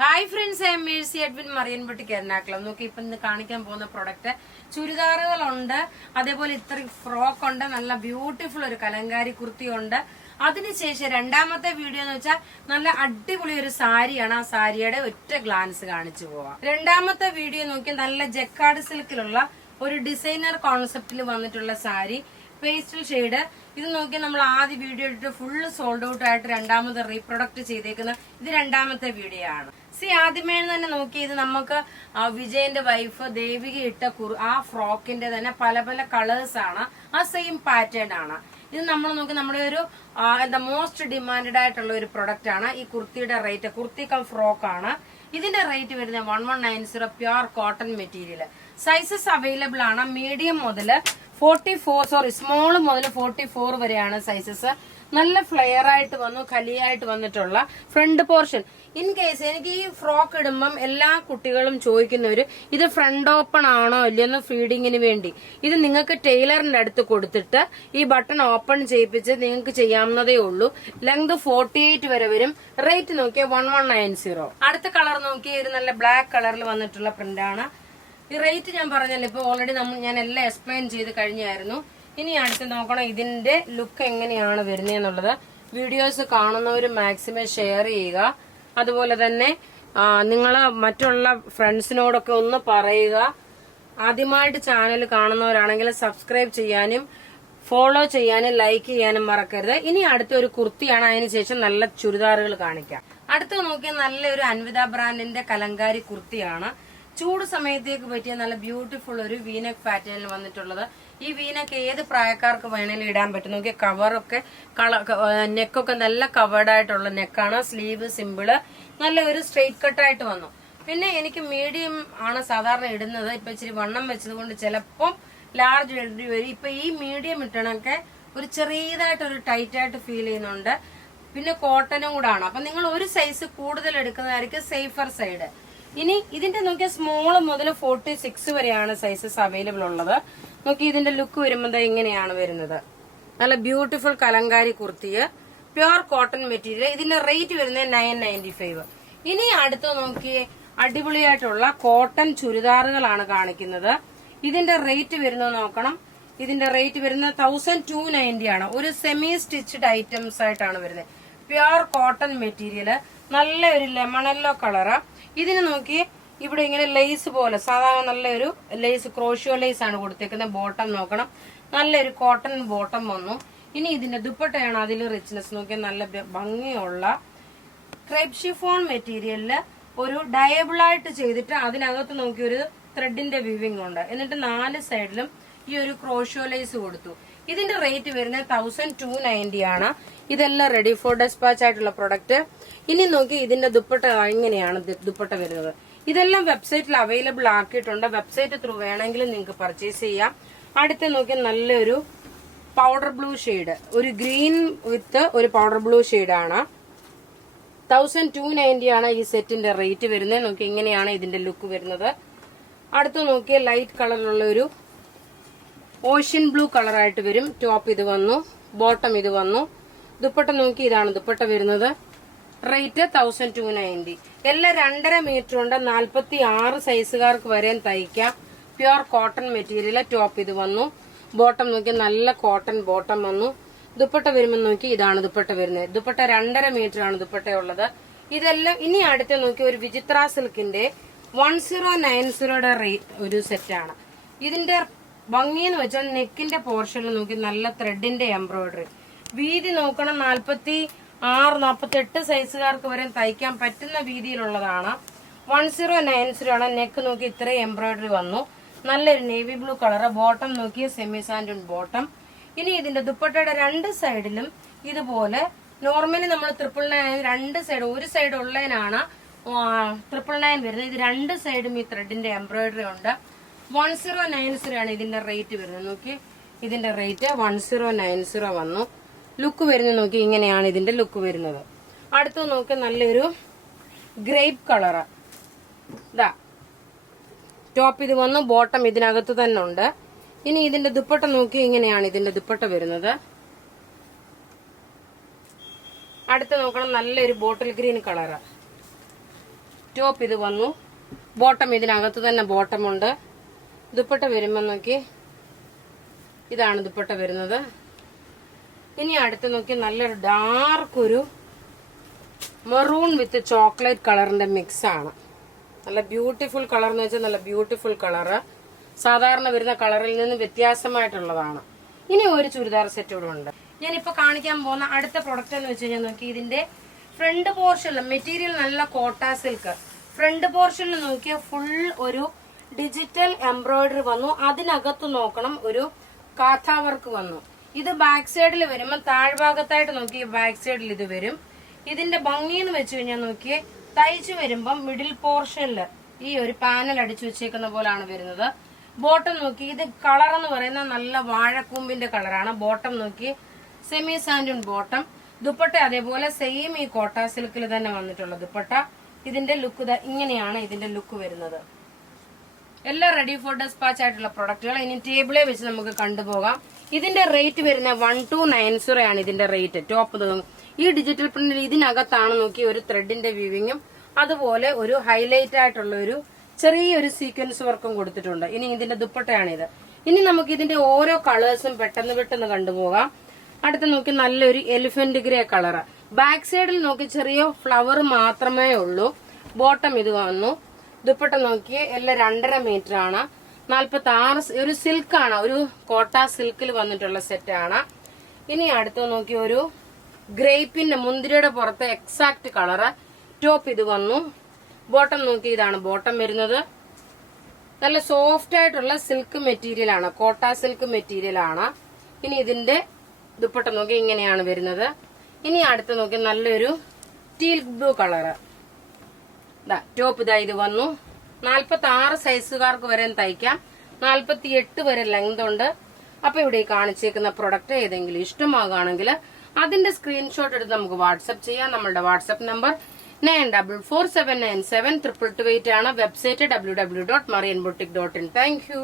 Hi friends, I am Mercy Adwin Marian boutique Ernakulam. നോക്കി ഇപ്പൊ ഇന്ന് കാണിക്കാൻ പോകുന്ന പ്രൊഡക്റ്റ് ചുരിദാറുകളുണ്ട്, അതേപോലെ ഇത്ര ഫ്രോക്ക് ഉണ്ട്, നല്ല ബ്യൂട്ടിഫുൾ ഒരു കലങ്കാരി കുർത്തിയുണ്ട്. അതിനുശേഷം രണ്ടാമത്തെ വീഡിയോ എന്ന് വെച്ചാൽ നല്ല അടിപൊളി ഒരു സാരിയാണ്. ആ സാരിയുടെ ഒറ്റ ഗ്ലാൻസ് കാണിച്ചു പോവാം. രണ്ടാമത്തെ വീഡിയോ നോക്കി നല്ല ജക്കാർഡ് സിൽക്കിലുള്ള ഒരു ഡിസൈനർ കോൺസെപ്റ്റിൽ വന്നിട്ടുള്ള സാരി, പേസ്റ്റൽ ഷെയ്ഡ്. ഇത് നോക്കി നമ്മൾ ആദ്യ വീഡിയോ ഇട്ടിട്ട് ഫുള്ള് സോൾഡ് ഔട്ട് ആയിട്ട് രണ്ടാമത് റീപ്രൊഡക്റ്റ് ചെയ്തേക്കുന്ന ഇത് രണ്ടാമത്തെ വീഡിയോ ആണ്. ആദ്യമേ തന്നെ നോക്കി, ഇത് നമുക്ക് വിജയന്റെ വൈഫ് ദേവിക ഇട്ട ആ ഫ്രോക്കിന്റെ തന്നെ പല പല കളേഴ്സ് ആണ്, ആ സെയിം പാറ്റേൺ ആണ്. ഇത് നമ്മൾ നോക്കി നമ്മുടെ ഒരു മോസ്റ്റ് ഡിമാൻഡഡ് ആയിട്ടുള്ള ഒരു പ്രൊഡക്റ്റ് ആണ്. ഈ കുർത്തിയുടെ റേറ്റ്, കുർത്തി കം ഫ്രോക്ക് ആണ്. ഇതിന്റെ റേറ്റ് വരുന്നത് 1190 pure cotton material. Sizes available ആണ്. മീഡിയം മുതൽ 44 സ്മോൾ മുതൽ 44 വരെയാണ് സൈസസ്. നല്ല ഫ്ലെയർ ആയിട്ട് വന്നു, കലിയായിട്ട് വന്നിട്ടുള്ള ഫ്രണ്ട് പോർഷൻ. ഇൻ കേസ് എനിക്ക് ഈ ഫ്രോക്ക് ഇടുമ്പം എല്ലാ കുട്ടികളും ചോദിക്കുന്നവര് ഇത് ഫ്രണ്ട് ഓപ്പൺ ആണോ ഇല്ലെന്ന് ഫീഡിങ്ങിന് വേണ്ടി. ഇത് നിങ്ങൾക്ക് ടൈലറിന്റെ അടുത്ത് കൊടുത്തിട്ട് ഈ ബട്ടൺ ഓപ്പൺ ചെയ്യിപ്പിച്ച് നിങ്ങൾക്ക് ചെയ്യാവുന്നതേ ഉള്ളൂ. ലെങ്ത് 48 വരെ വരും. റേറ്റ് നോക്കിയ 1190. അടുത്ത കളർ നോക്കിയ ഒരു നല്ല ബ്ലാക്ക് കളറിൽ വന്നിട്ടുള്ള പ്രിന്റാണ്. ഈ റേറ്റ് ഞാൻ പറഞ്ഞല്ലോ, ഇപ്പൊ ഓൾറെഡി ഞാൻ എല്ലാം എക്സ്പ്ലെയിൻ ചെയ്ത് കഴിഞ്ഞായിരുന്നു. ഇനി അടുത്ത് നോക്കണം ഇതിന്റെ ലുക്ക് എങ്ങനെയാണ് വരുന്നതെന്നുള്ളത്. വീഡിയോസ് കാണുന്നവർ മാക്സിമം ഷെയർ ചെയ്യുക. അതുപോലെ തന്നെ നിങ്ങൾ മറ്റുള്ള ഫ്രണ്ട്സിനോടൊക്കെ ഒന്ന് പറയുക. ആദ്യമായിട്ട് ചാനൽ കാണുന്നവരാണെങ്കിൽ സബ്സ്ക്രൈബ് ചെയ്യാനും ഫോളോ ചെയ്യാനും ലൈക്ക് ചെയ്യാനും മറക്കരുത്. ഇനി അടുത്തൊരു കുർത്തിയാണ്, അതിനുശേഷം നല്ല ചുരിദാറുകൾ കാണിക്കാം. അടുത്ത് നോക്കിയാൽ നല്ലൊരു അൻവിത ബ്രാൻഡിന്റെ കലങ്കാരി കുർത്തിയാണ്. ചൂട് സമയത്തേക്ക് പറ്റിയ നല്ല ബ്യൂട്ടിഫുൾ ഒരു വീനക്ക് പാറ്റേണിൽ വന്നിട്ടുള്ളത്. ഈ വീനക്ക് ഏത് പ്രായക്കാർക്ക് വേണേലും ഇടാൻ പറ്റും. നോക്കിയ കവറൊക്കെ നെക്കൊക്കെ നല്ല കവേർഡ് ആയിട്ടുള്ള നെക്കാണ്. സ്ലീവ് സിമ്പിള്, നല്ല ഒരു സ്ട്രെയിറ്റ് കട്ടായിട്ട് വന്നു. പിന്നെ എനിക്ക് മീഡിയം ആണ് സാധാരണ ഇടുന്നത്. ഇപ്പൊ ഇച്ചിരി വണ്ണം വെച്ചത് കൊണ്ട് ചിലപ്പം ലാർജ് ഇടേണ്ടി വരും. ഇപ്പൊ ഈ മീഡിയം ഇട്ടണൊക്കെ ഒരു ചെറിയതായിട്ടൊരു ടൈറ്റ് ആയിട്ട് ഫീൽ ചെയ്യുന്നുണ്ട്. പിന്നെ കോട്ടനും കൂടാണ്. അപ്പൊ നിങ്ങൾ ഒരു സൈസ് കൂടുതൽ എടുക്കുന്നതായിരിക്കും സേഫർ സൈഡ്. ഇനി ഇതിന്റെ നോക്കിയാൽ സ്മോൾ മുതൽ 46 വരെയാണ് സൈസസ് അവൈലബിൾ ഉള്ളത്. നോക്കി ഇതിന്റെ ലുക്ക് വരുമ്പോൾ ഇങ്ങനെയാണ് വരുന്നത്. നല്ല beautiful kalamkari kurti, pure cotton material. ഇതിന്റെ റേറ്റ് വരുന്നത് 995. ഇനി അടുത്ത് നോക്കിയേ അടിപൊളിയായിട്ടുള്ള കോട്ടൺ ചുരിദാറുകളാണ് കാണിക്കുന്നത്. ഇതിന്റെ റേറ്റ് വരുന്നത് നോക്കണം. ഇതിന്റെ റേറ്റ് വരുന്നത് 1290 ആണ്. ഒരു സെമി സ്റ്റിച്ച്ഡ് ഐറ്റംസ് ആയിട്ടാണ് വരുന്നത്. പ്യുർ കോട്ടൺ മെറ്റീരിയൽ, നല്ല ഒരു ലെമൺ യെല്ലോ കളറ്. ഇതിന് നോക്കി ഇവിടെ ഇങ്ങനെ ലേസ് പോലെ സാധാരണ നല്ലൊരു ലേസ്, ക്രോഷ്യോ ലേസ് ആണ് കൊടുത്തേക്കുന്നത്. ബോട്ടം നോക്കണം, നല്ലൊരു കോട്ടൺ ബോട്ടം വന്നു. ഇനി ഇതിന്റെ ദുപ്പട്ടയാണ് അതിൽ റിച്ച്നെസ്. നോക്കിയാൽ നല്ല ഭംഗിയുള്ള ക്രേപ്പ് ഷിഫോൺ മെറ്റീരിയലില് ഒരു ഡയബിൾ ആയിട്ട് ചെയ്തിട്ട് അതിനകത്ത് നോക്കി ഒരു ത്രെഡിന്റെ വിവിങ് ഉണ്ട്. എന്നിട്ട് 4 സൈഡിലും ഈ ഒരു ക്രോഷ്യോ ലേസ് കൊടുത്തു. ഇതിന്റെ റേറ്റ് വരുന്നത് 1290 ആണ്. ഇതെല്ലാം റെഡി ഫോർ ഡെസ്പാച്ച് ആയിട്ടുള്ള പ്രൊഡക്റ്റ്. ഇനി നോക്കി ഇതിന്റെ ദുപ്പട്ട ഇങ്ങനെയാണ് ദുപ്പട്ട വരുന്നത്. ഇതെല്ലാം വെബ്സൈറ്റിൽ അവൈലബിൾ ആക്കിയിട്ടുണ്ട്. വെബ്സൈറ്റ് ത്രൂ വേണമെങ്കിലും നിങ്ങൾക്ക് പർച്ചേസ് ചെയ്യാം. അടുത്ത് നോക്കി നല്ലൊരു പൗഡർ ബ്ലൂ ഷെയ്ഡ്, ഒരു ഗ്രീൻ വിത്ത് ഒരു പൗഡർ ബ്ലൂ ഷെയ്ഡാണ്. 1290 ആണ് ഈ സെറ്റിന്റെ റേറ്റ് വരുന്നത്. നോക്കി ഇങ്ങനെയാണ് ഇതിന്റെ ലുക്ക് വരുന്നത്. അടുത്ത് നോക്കിയ ലൈറ്റ് കളറിലുള്ള ഒരു ഓഷ്യൻ ബ്ലൂ കളറായിട്ട് വരും. ടോപ്പ് ഇത് വന്നു, ബോട്ടം ഇത് വന്നു. ദുപ്പട്ട നോക്കി ഇതാണ് ദുപ്പട്ട വരുന്നത്. റേറ്റ് 1290. എല്ലാം 2.5 മീറ്റർ ഉണ്ട്. 46 സൈസുകാർക്ക് വരെ തയ്ക്കാം. Pure cotton material. ടോപ്പ് ഇത് വന്നു, ബോട്ടം നോക്കി നല്ല കോട്ടൺ ബോട്ടം വന്നു. ദുപ്പട്ട വരുമ്പോൾ നോക്കി ഇതാണ് ദുപ്പട്ട വരുന്നത്. ദുപ്പട്ട 2.5 മീറ്റർ ആണ് ദുപ്പട്ടയുള്ളത്. ഇതെല്ലാം ഇനി അടുത്ത് നോക്കി ഒരു വിചിത്ര സിൽക്കിന്റെ 1090 ഒരു സെറ്റാണ്. ഇതിന്റെ ഭംഗി എന്ന് വെച്ചാൽ നെക്കിന്റെ പോർഷനിൽ നോക്കി നല്ല ത്രെഡിന്റെ എംബ്രോയിഡറി. വീതി നോക്കണം, 46, 48 സൈസുകാർക്ക് വരെ തയ്ക്കാൻ പറ്റുന്ന വീതിയിലുള്ളതാണ്. 1090 ആണ്. നെക്ക് നോക്കി ഇത്രയും എംബ്രോയിഡറി വന്നു. നല്ലൊരു നേവി ബ്ലൂ കളറ്. ബോട്ടം നോക്കിയ സെമി സാൻഡൂൺ ബോട്ടം. ഇനി ഇതിന്റെ ദുപ്പട്ടയുടെ 2 സൈഡിലും ഇതുപോലെ നോർമലി നമ്മൾ 999 2 സൈഡ്, ഒരു സൈഡ് ഉള്ളതിനാണ് 999 വരുന്നത്. ഇത് 2 സൈഡും ഈ ത്രെഡിന്റെ എംബ്രോയിഡറി ഉണ്ട്. 1090 ആണ് ഇതിന്റെ റേറ്റ് വരുന്നത്. നോക്കി ഇതിന്റെ റേറ്റ് 1090 വന്നു. ലുക്ക് വരുന്നത് നോക്കി ഇങ്ങനെയാണ് ഇതിന്റെ ലുക്ക് വരുന്നത്. അടുത്ത് നോക്കി നല്ലൊരു ഗ്രേപ്പ് കളറ്. ഇതാ ടോപ്പ് ഇത് വന്നു, ബോട്ടം ഇതിനകത്ത് തന്നെ ഉണ്ട്. ഇനി ഇതിന്റെ ദുപ്പട്ട നോക്കി ഇങ്ങനെയാണ് ഇതിന്റെ ദുപ്പട്ട വരുന്നത്. അടുത്ത് നോക്കണം നല്ലൊരു ബോട്ടിൽ ഗ്രീൻ കളറ്. ടോപ്പ് ഇത് വന്നു, ബോട്ടം ഇതിനകത്ത് തന്നെ ബോട്ടമുണ്ട്. ദുപ്പട്ട വരുമ്പോ നോക്കി ഇതാണ് ദുപ്പട്ട വരുന്നത്. ഇനി അടുത്ത് നോക്കി നല്ലൊരു ഡാർക്ക് ഒരു മെറൂൺ വിത്ത് ചോക്ലേറ്റ് കളറിന്റെ മിക്സ് ആണ്. നല്ല ബ്യൂട്ടിഫുൾ കളർ എന്ന് വെച്ചാൽ നല്ല ബ്യൂട്ടിഫുൾ കളറ്, സാധാരണ വരുന്ന കളറിൽ നിന്ന് വ്യത്യാസമായിട്ടുള്ളതാണ്. ഇനി ഒരു ചുരിദാർ സെറ്റ് കൂടെ ഉണ്ട്. ഞാനിപ്പോ കാണിക്കാൻ പോകുന്ന അടുത്ത പ്രൊഡക്റ്റ് എന്ന് വെച്ച് കഴിഞ്ഞാൽ നോക്കി ഇതിന്റെ ഫ്രണ്ട് പോർഷനിൽ മെറ്റീരിയൽ നല്ല കോട്ട സിൽക്ക്. ഫ്രണ്ട് പോർഷനിൽ നോക്കിയ ഫുൾ ഒരു ഡിജിറ്റൽ എംബ്രോയിഡറി വന്നു. അതിനകത്ത് നോക്കണം ഒരു കാഥ വർക്ക് വന്നു. ഇത് ബാക്ക് സൈഡിൽ വരുമ്പോൾ താഴ്ഭാഗത്തായിട്ട് നോക്കി ബാക്ക് സൈഡിൽ ഇത് വരും. ഇതിന്റെ ഭംഗി എന്ന് വെച്ച് കഴിഞ്ഞാൽ നോക്കിയേ തയ്ച്ചു വരുമ്പം മിഡിൽ പോർഷനിൽ ഈ ഒരു പാനൽ അടിച്ചു വെച്ചേക്കുന്ന പോലാണ് വരുന്നത്. ബോട്ടം നോക്കി ഇത് കളർ എന്ന് പറയുന്ന നല്ല വാഴക്കൂമ്പിന്റെ കളറാണ്. ബോട്ടം നോക്കി സെമി സാൻഡൂൺ ബോട്ടം. ദുപ്പട്ട അതേപോലെ സെയിം ഈ കോട്ട സിൽക്കിൽ തന്നെ വന്നിട്ടുള്ള ദുപ്പട്ട. ഇതിന്റെ ലുക്ക് ഇങ്ങനെയാണ് ഇതിന്റെ ലുക്ക് വരുന്നത്. എല്ലാം റെഡി ഫോർ ഡെസ്പാച്ച് ആയിട്ടുള്ള പ്രൊഡക്റ്റുകൾ. ഇനി ടേബിളെ വെച്ച് നമുക്ക് കണ്ടുപോകാം. ഇതിന്റെ റേറ്റ് വരുന്ന 1290 ആണ് ഇതിന്റെ റേറ്റ്. ടോപ്പ് ഈ ഡിജിറ്റൽ പ്രിന്റിൽ ഇതിനകത്താണ് നോക്കി ഒരു ത്രെഡിന്റെ വീവിങ്ങും അതുപോലെ ഒരു ഹൈലൈറ്റ് ആയിട്ടുള്ള ഒരു ചെറിയൊരു സീക്വൻസ് വർക്കും കൊടുത്തിട്ടുണ്ട്. ഇനി ഇതിന്റെ ദുപ്പട്ടയാണിത്. ഇനി നമുക്ക് ഇതിന്റെ ഓരോ കളേഴ്സും പെട്ടെന്ന് കണ്ടുപോകാം. അടുത്ത് നോക്കി നല്ലൊരു എലിഫന്റ് ഗ്രേ കളറ്. ബാക്ക് സൈഡിൽ നോക്കി ചെറിയ ഫ്ലവർ മാത്രമേ ഉള്ളൂ. ബോട്ടം ഇത് വന്നു. ദുപ്പട്ട നോക്കി എല്ലാം 2.5 മീറ്റർ ആണ്. 46 ഒരു സിൽക്കാണ്, ഒരു കോട്ട സിൽക്കിൽ വന്നിട്ടുള്ള സെറ്റ് ആണ്. ഇനി അടുത്ത് നോക്കി ഒരു ഗ്രേപ്പിന്റെ മുന്തിരിയുടെ പുറത്ത് എക്സാക്ട് കളറ്. ടോപ്പ് ഇത് വന്നു. ബോട്ടം നോക്കി ഇതാണ് ബോട്ടം വരുന്നത്. നല്ല സോഫ്റ്റ് ആയിട്ടുള്ള സിൽക്ക് മെറ്റീരിയൽ ആണ്, കോട്ട സിൽക്ക് മെറ്റീരിയൽ ആണ്. ഇനി ഇതിന്റെ ദുപ്പട്ട നോക്കി ഇങ്ങനെയാണ് വരുന്നത്. ഇനി അടുത്ത് നോക്കി നല്ലൊരു ടീൽ ബ്ലൂ കളറ്. ടോപ്പ് ഇതാ ഇത് വന്നു. 46 സൈസുകാർക്ക് വരെ തയ്ക്കാം. 48 വരെ ലെങ്ത് ഉണ്ട്. അപ്പൊ ഇവിടെ കാണിച്ചേക്കുന്ന പ്രൊഡക്റ്റ് ഏതെങ്കിലും ഇഷ്ടമാകുകയാണെങ്കിൽ അതിന്റെ സ്ക്രീൻഷോട്ട് എടുത്ത് നമുക്ക് വാട്സ്ആപ്പ് ചെയ്യാം. നമ്മളുടെ വാട്സ്ആപ്പ് നമ്പർ 9447972228 ആണ്. Website www.marianboutique.in. Thank you.